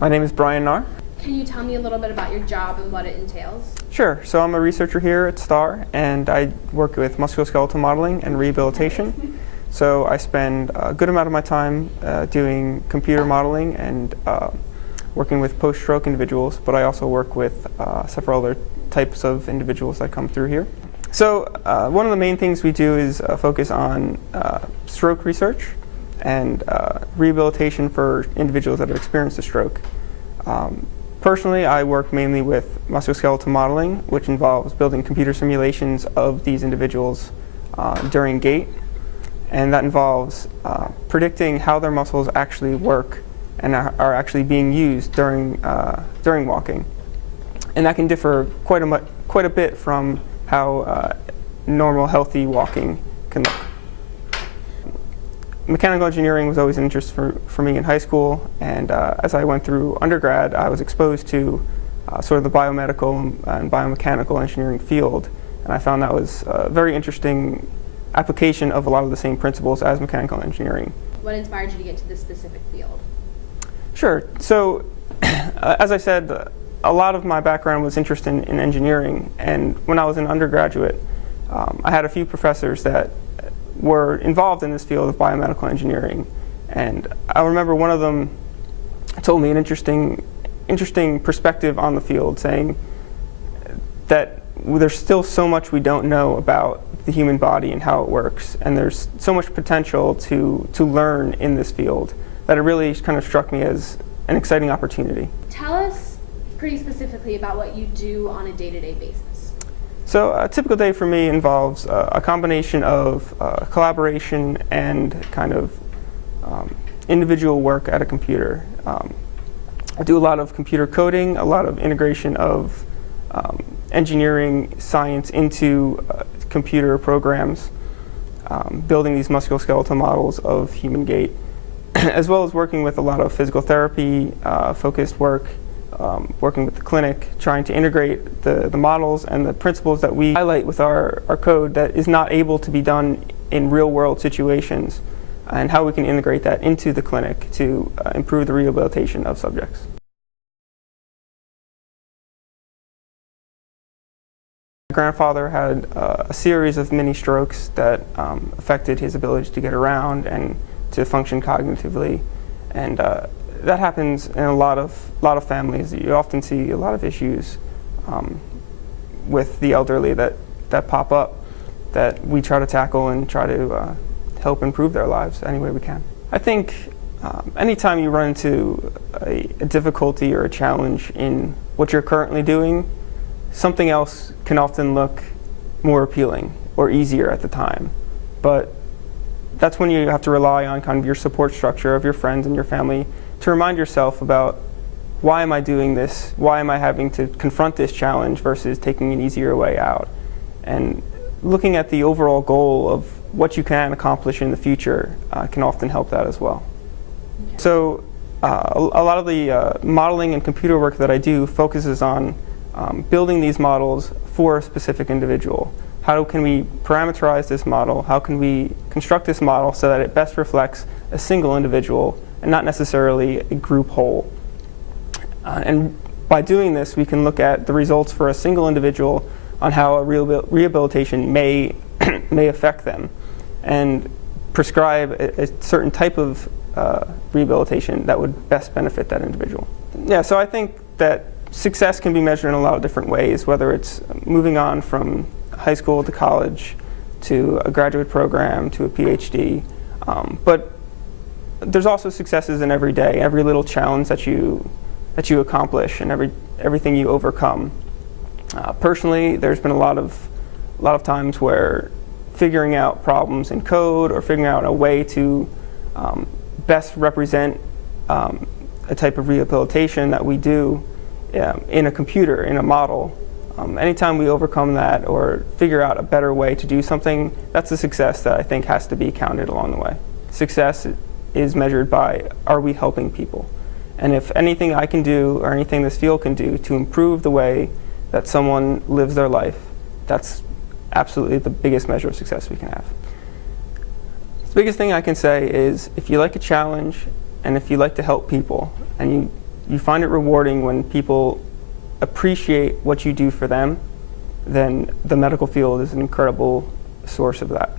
My name is Brian Knarr. Can you tell me a little bit about your job and what it entails? Sure. So I'm a researcher here at Knarr, and I work with musculoskeletal modeling and rehabilitation. So I spend a good amount of my time doing computer modeling and working with post-stroke individuals, but I also work with several other types of individuals that come through here. So one of the main things we do is focus on stroke research and rehabilitation for individuals that have experienced a stroke. Personally, I work mainly with musculoskeletal modeling, which involves building computer simulations of these individuals during gait, and that involves predicting how their muscles actually work and are actually being used during walking. And that can differ quite a bit from how normal, healthy walking can look. Mechanical engineering was always an interest for me in high school, and as I went through undergrad, I was exposed to sort of the biomedical and biomechanical engineering field, and I found that was a very interesting application of a lot of the same principles as mechanical engineering. What inspired you to get to this specific field? Sure. So, as I said, a lot of my background was interest in engineering, and when I was an undergraduate, I had a few professors that were involved in this field of biomedical engineering, and I remember one of them told me an interesting perspective on the field, saying that there's still so much we don't know about the human body and how it works, and there's so much potential to learn in this field that it really kind of struck me as an exciting opportunity. Tell us pretty specifically about what you do on a day-to-day basis. So a typical day for me involves a combination of collaboration and kind of individual work at a computer. I do a lot of computer coding, a lot of integration of engineering science into computer programs, building these musculoskeletal models of human gait, as well as working with a lot of physical therapy focused work, working with the clinic, trying to integrate the models and the principles that we highlight with our code that is not able to be done in real-world situations, and how we can integrate that into the clinic to improve the rehabilitation of subjects. My grandfather had a series of mini strokes that affected his ability to get around and to function cognitively, and that happens in a lot of families. You often see a lot of issues with the elderly that pop up that we try to tackle and try to help improve their lives any way we can. I think anytime you run into a difficulty or a challenge in what you're currently doing, something else can often look more appealing or easier at the time. But that's when you have to rely on kind of your support structure of your friends and your family to remind yourself about, why am I doing this? Why am I having to confront this challenge versus taking an easier way out? And looking at the overall goal of what you can accomplish in the future can often help that as well. Okay. So a lot of the modeling and computer work that I do focuses on building these models for a specific individual. How can we parameterize this model? How can we construct this model so that it best reflects a single individual and not necessarily a group whole? And by doing this, we can look at the results for a single individual on how a rehabilitation may affect them, and prescribe a certain type of rehabilitation that would best benefit that individual. Yeah, so I think that success can be measured in a lot of different ways, whether it's moving on from high school to college to a graduate program to a PhD. But there's also successes in every day, every little challenge that you accomplish and everything you overcome. Personally, there's been a lot of times where figuring out problems in code or figuring out a way to best represent a type of rehabilitation that we do in a computer, in a model. Anytime we overcome that or figure out a better way to do something, that's a success that I think has to be counted along the way. Success is measured by, are we helping people? And if anything I can do or anything this field can do to improve the way that someone lives their life, that's absolutely the biggest measure of success we can have. The biggest thing I can say is, if you like a challenge and if you like to help people and you find it rewarding when people appreciate what you do for them, then the medical field is an incredible source of that.